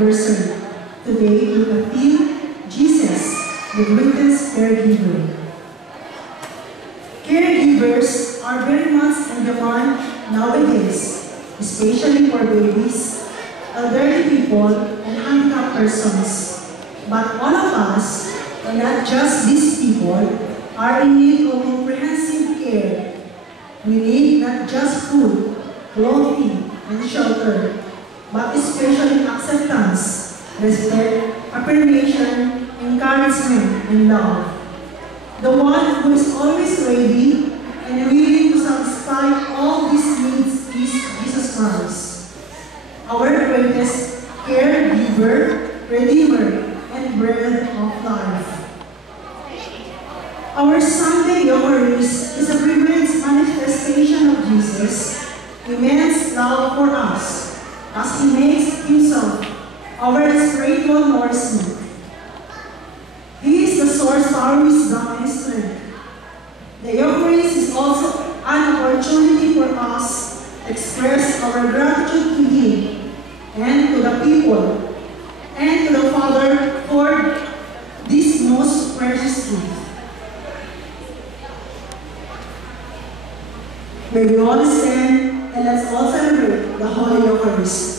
anniversary. Today, we will feel Jesus, the greatest caregiver. Caregivers are very much in demand nowadays, especially for babies, elderly people, and handicapped persons. But all of us, and not just these people, are in need of comprehensive care. We need not just food, clothing, and shelter, but especially acceptance, respect, affirmation, encouragement, and love. The one who is always ready and willing to satisfy all these needs is Jesus Christ, our greatest caregiver, redeemer, and bread of life. Our Sunday Eucharist is a privileged manifestation of Jesus' immense love for us, as He makes Himself our spiritual nourishment. He is the source of our wisdom and strength. The Eucharist is also an opportunity for us to express our gratitude to Him and to the people and to the Father for this most precious gift. May we all stand and let's all celebrate the Holy Eucharist.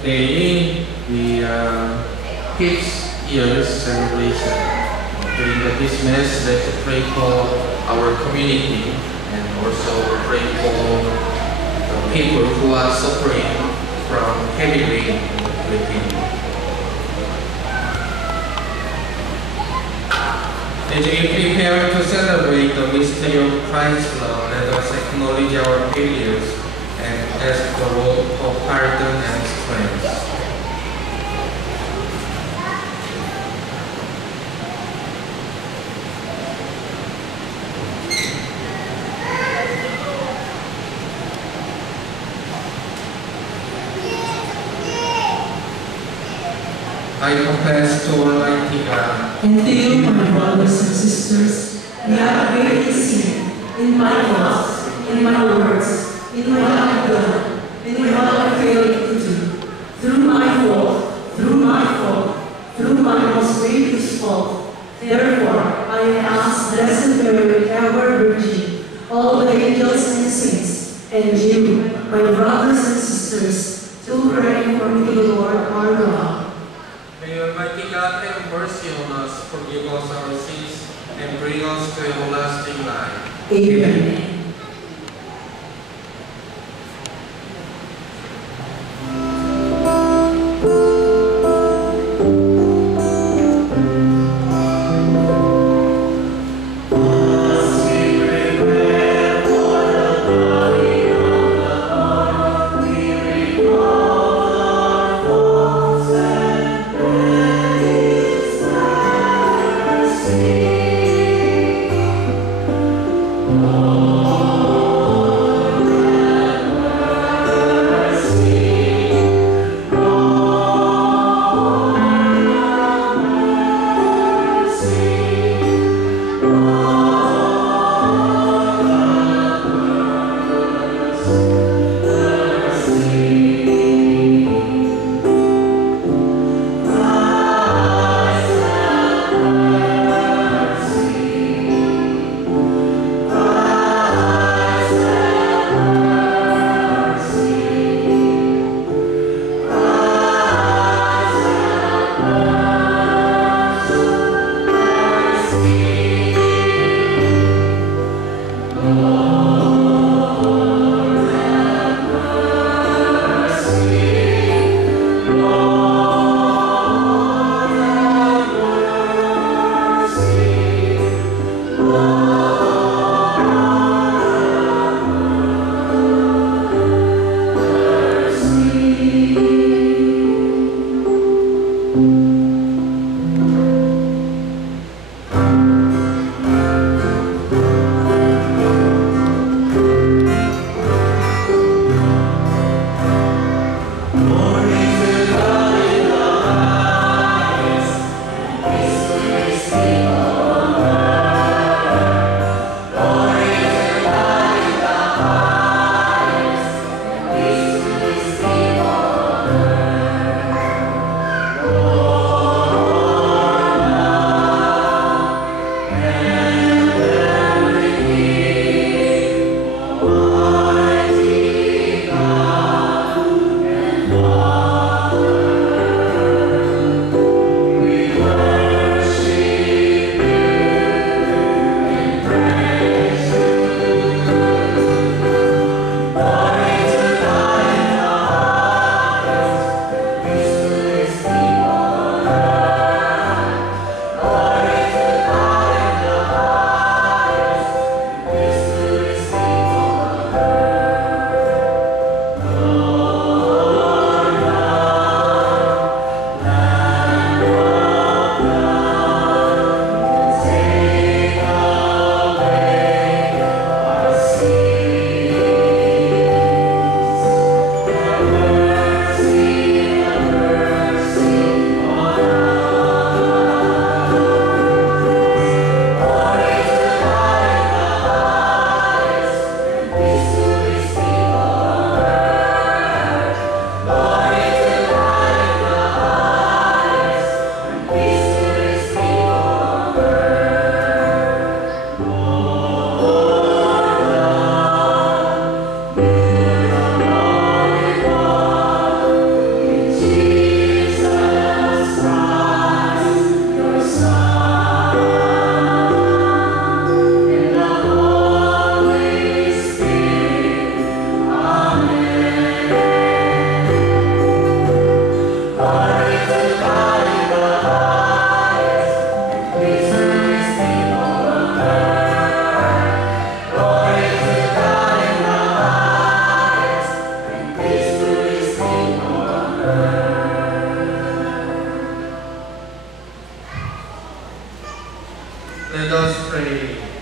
Today, the Kids Year celebration. During the Christmas, let's pray for our community and also pray for the people who are suffering from heavy rain in the Philippines. As we prepare to celebrate the mystery of Christ's love, let us acknowledge our failures and as the road of pardon and strength. I confess to Almighty God And to you, my brothers and sisters, we have greatly sinned in my thoughts, in my words, in my action, and in what I failed to do. Through my fault, through my most grievous fault. Therefore, I ask Blessed Mary, ever Virgin, all the angels and saints, and you, my brothers and sisters, to pray for me to the Lord our God. May Almighty God have mercy on us, forgive us our sins, and bring us to everlasting life. Amen. Oh Let us pray.